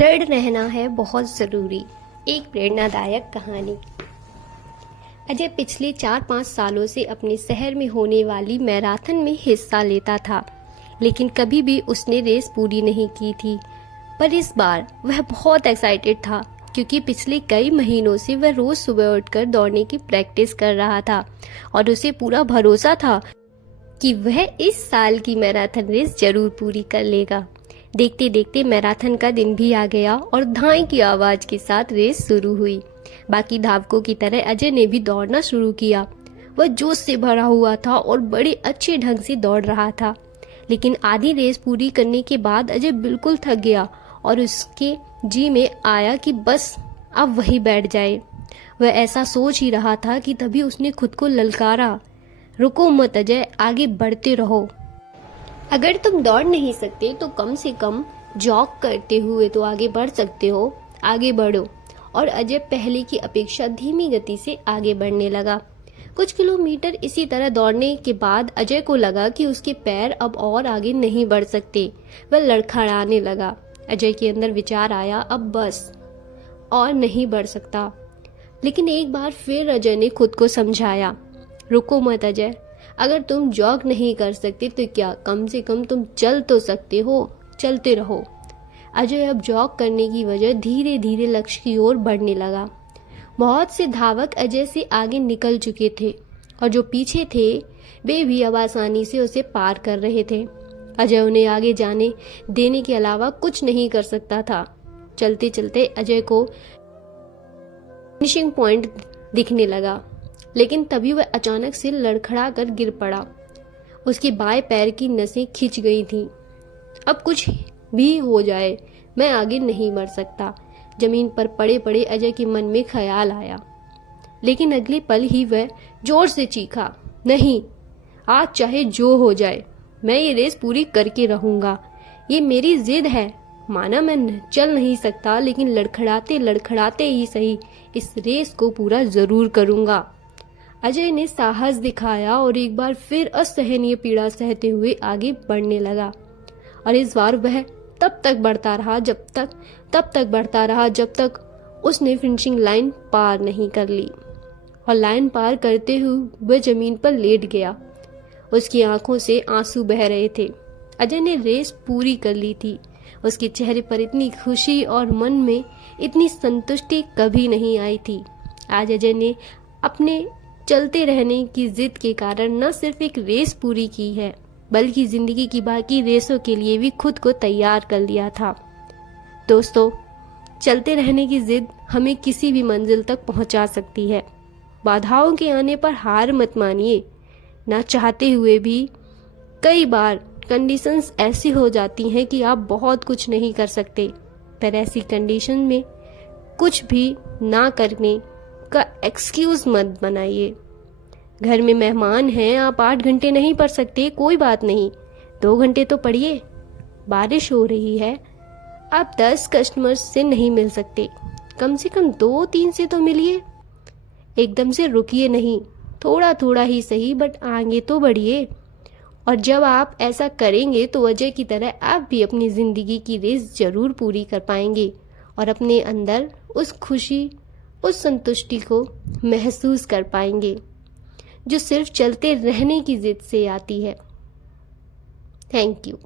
दृढ़ रहना है बहुत ज़रूरी। एक प्रेरणादायक कहानी। अजय पिछले 4-5 सालों से अपने शहर में होने वाली मैराथन में हिस्सा लेता था, लेकिन कभी भी उसने रेस पूरी नहीं की थी। पर इस बार वह बहुत एक्साइटेड था, क्योंकि पिछले कई महीनों से वह रोज सुबह उठकर दौड़ने की प्रैक्टिस कर रहा था और उसे पूरा भरोसा था कि वह इस साल की मैराथन रेस जरूर पूरी कर लेगा। देखते देखते मैराथन का दिन भी आ गया और धाई की आवाज के साथ रेस शुरू हुई। बाकी धावकों की तरह अजय ने भी दौड़ना शुरू किया। वह जोश से भरा हुआ था और बड़े अच्छे ढंग से दौड़ रहा था, लेकिन आधी रेस पूरी करने के बाद अजय बिल्कुल थक गया और उसके जी में आया कि बस अब वही बैठ जाए। वह ऐसा सोच ही रहा था कि तभी उसने खुद को ललकारा, रुको मत अजय, आगे बढ़ते रहो। अगर तुम दौड़ नहीं सकते तो कम से कम जॉग करते हुए तो आगे बढ़ सकते हो, आगे बढ़ो। और अजय पहले की अपेक्षा धीमी गति से आगे बढ़ने लगा। कुछ किलोमीटर इसी तरह दौड़ने के बाद अजय को लगा कि उसके पैर अब और आगे नहीं बढ़ सकते। वह लड़खड़ाने लगा। अजय के अंदर विचार आया, अब बस और नहीं बढ़ सकता। लेकिन एक बार फिर अजय ने खुद को समझाया, रुको मत अजय, अगर तुम जॉग नहीं कर सकते तो क्या, कम से कम तुम चल तो सकते हो, चलते रहो। अजय अब जॉग करने की वजह धीरे धीरे लक्ष्य की ओर बढ़ने लगा। बहुत से धावक अजय से आगे निकल चुके थे और जो पीछे थे वे भी अब आसानी से उसे पार कर रहे थे। अजय उन्हें आगे जाने देने के अलावा कुछ नहीं कर सकता था। चलते चलते अजय को फिनिशिंग पॉइंट दिखने लगा, लेकिन तभी वह अचानक से लड़खड़ा कर गिर पड़ा। उसके बाएं पैर की नसें खिंच गई थीं। अब कुछ भी हो जाए, मैं आगे नहीं बढ़ सकता, जमीन पर पड़े पड़े अजय के मन में ख्याल आया। लेकिन अगले पल ही वह जोर से चीखा, नहीं, आज चाहे जो हो जाए मैं ये रेस पूरी करके रहूंगा। ये मेरी जिद है। माना मैं चल नहीं सकता, लेकिन लड़खड़ाते लड़खड़ाते ही सही इस रेस को पूरा जरूर करूंगा। अजय ने साहस दिखाया और एक बार फिर असहनीय पीड़ा सहते हुए आगे बढ़ने लगा। और इस बार वह तब तक बढ़ता रहा जब तक उसने फिनिशिंग लाइन पार नहीं कर ली। और लाइन पार करते हुए वह जमीन पर लेट गया। उसकी आंखों से आंसू बह रहे थे। अजय ने रेस पूरी कर ली थी। उसके चेहरे पर इतनी खुशी और मन में इतनी संतुष्टि कभी नहीं आई थी। आज अजय ने अपने चलते रहने की जिद के कारण न सिर्फ एक रेस पूरी की है, बल्कि जिंदगी की बाकी रेसों के लिए भी खुद को तैयार कर लिया था। दोस्तों, चलते रहने की जिद हमें किसी भी मंजिल तक पहुंचा सकती है। बाधाओं के आने पर हार मत मानिए। ना चाहते हुए भी कई बार कंडीशंस ऐसी हो जाती हैं कि आप बहुत कुछ नहीं कर सकते। पर ऐसी कंडीशन में कुछ भी ना करने का एक्सक्यूज मत बनाइए। घर में मेहमान हैं, आप 8 घंटे नहीं पढ़ सकते, कोई बात नहीं, 2 घंटे तो पढ़िए। बारिश हो रही है, आप 10 कस्टमर्स से नहीं मिल सकते, कम से कम 2-3 से तो मिलिए। एकदम से रुकिए नहीं, थोड़ा थोड़ा ही सही, बट आगे तो बढ़िए। और जब आप ऐसा करेंगे तो अजय की तरह आप भी अपनी जिंदगी की रेस जरूर पूरी कर पाएंगे और अपने अंदर उस खुशी, उस संतुष्टि को महसूस कर पाएंगे जो सिर्फ चलते रहने की जिद से आती है। Thank you.